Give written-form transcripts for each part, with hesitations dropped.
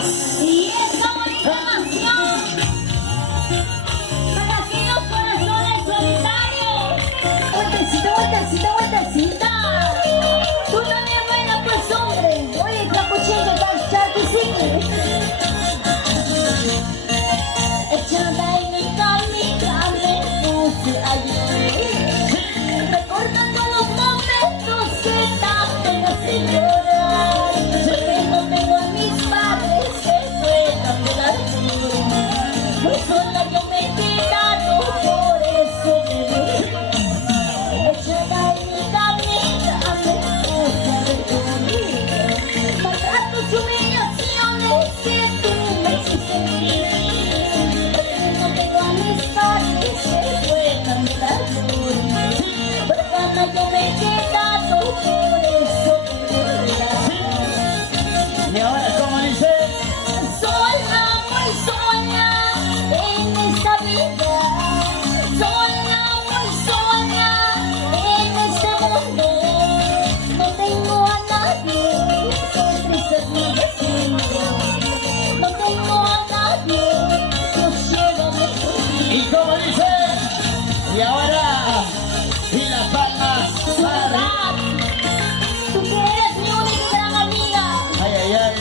palmas. Y esta bonita canción para aquellos corazones solitarios. Vueltecita, vueltecita, vueltecita. Tú también buena pues hombre. Oye, capuchino, charquisique. Echada en mi camita me puse a llorar, recordando los momentos que tanto me hacen llorar. Porque no tengo a mis padres que puedan velarme. Muy sola yo me he quedado, por eso me voy. Echada en mi camita me puse a llorar, maltratos y humillaciones que tú me hiciste vivir. Yo me he quedado, por eso Y ahora, ¿cómo dice? sola, muy sola en esta vida, sola, muy sola en este mundo. No tengo a nadie que triste mi destino, no tengo a nadie que llévame conmigo. ¿Y cómo dice? Y ahora, y las palmas arriba. Tú que eres mi única y gran amiga, Ay, ay, ay.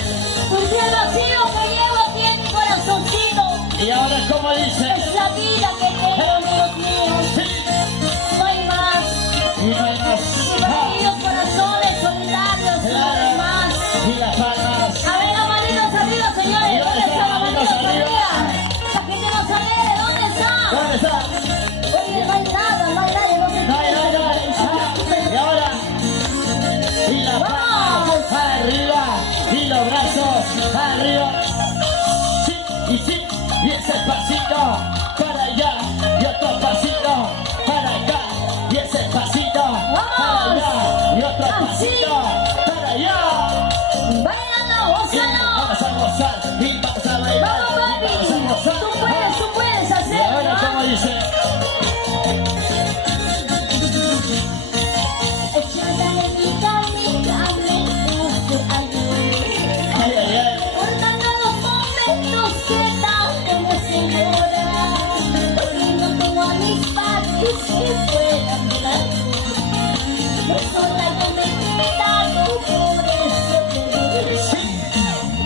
porque el vacío que llevo aquí en mi corazoncito Y ahora, ¿cómo dice? es la vida que tengo, amigos míos. Sí, No hay más. y no hay más. Y para aquellos corazones solitarios, no hay más. Y las palmas. A ver, las manitos arriba, señores. ¿Dónde están las manitos arriba? La gente no sale. ¿Dónde está? ¿Dónde está? Oye, no hay nada, no hay nadie. No se No hay, no hay, no hay. Y ahora, y las palmas arriba, y los brazos arriba. Sí, y ese pasito para allá, y otro pasito para acá, y ese pasito para allá, y otro pasito para allá. Báilalo, gózalo. Vamos a gozar y vamos a bailar. Vamos, baby. Vamos a gozar. Tú puedes Y hacerlo. ahora, ¿cómo dice? Echada en mi camita me puse a llorar, Ay, ay, ay. recordando los momentos que tanto me hacen llorar. Porque no tengo a mis padres que puedan velarme. Muy sola yo me he quedado, por eso me voy.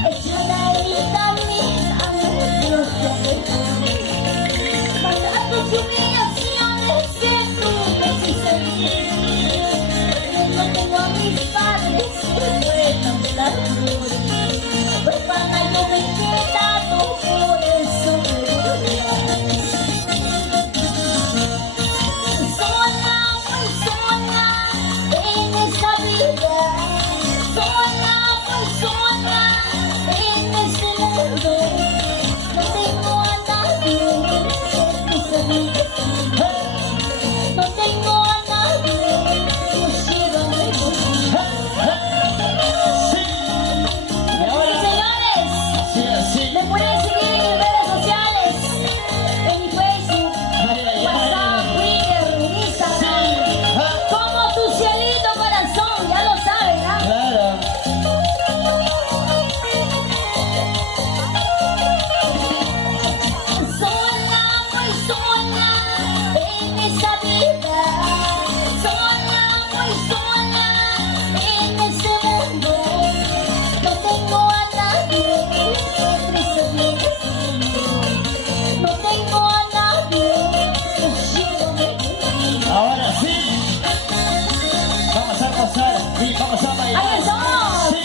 Echada en mi camita me puse a llorar, maltratos y humillaciones que tú me hiciste vivir. No tengo a mis padres que puedan velarme. Huérfana yo me he quedado, por eso me voy. Sola, muy sola en esta vida, sola, muy sola en este mundo. No tengo a nadie que pise mi destino, no tengo a nadie que llévame conmigo. Y ahora, Señores, sí, así. me pueden seguir en mis redes sociales, en mi Facebook, Ay, ay, WhatsApp, ay. Twitter, Instagram, Ah, como tu cielito corazón, ya lo saben, ¿ah? claro. Sola, muy sola en esta vida, sola, muy sola en este mundo. No tengo a nadie que triste mi destino, no tengo a nadie que llévame conmigo. Ahora sí. Vamos a gozar y vamos a ¡Ahí bailar. estamos! Sí,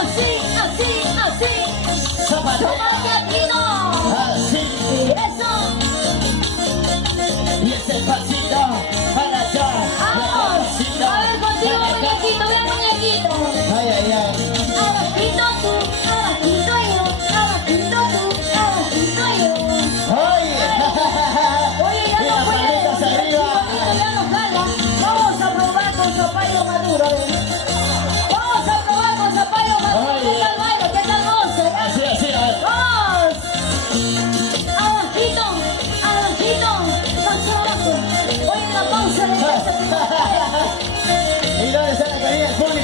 Así, así, así. zapatea. ¡Tómate aquí, no! Así. Y eso. Y ese pasito para allá. ¡Vamos! Y ese pasito A ver, contigo, para acá. muñequito, ven, muñequito. Ay, ay, ay. Abajito tú, abajito yo, abajito tú, abajito yo. Oye. Oye, ya Y no las puede, manitas arriba. ya no jala. Vamos a probar con zapallo maduro, vamos a probar con zapallo maduro. Oye. ¿Qué tal bailo? ¿Qué tal goce? Así, así, a ver. ¡Vamos! Abajito, abajito, más abajo. Oye, la pausa de esta. ¿Y dónde está la caída del público?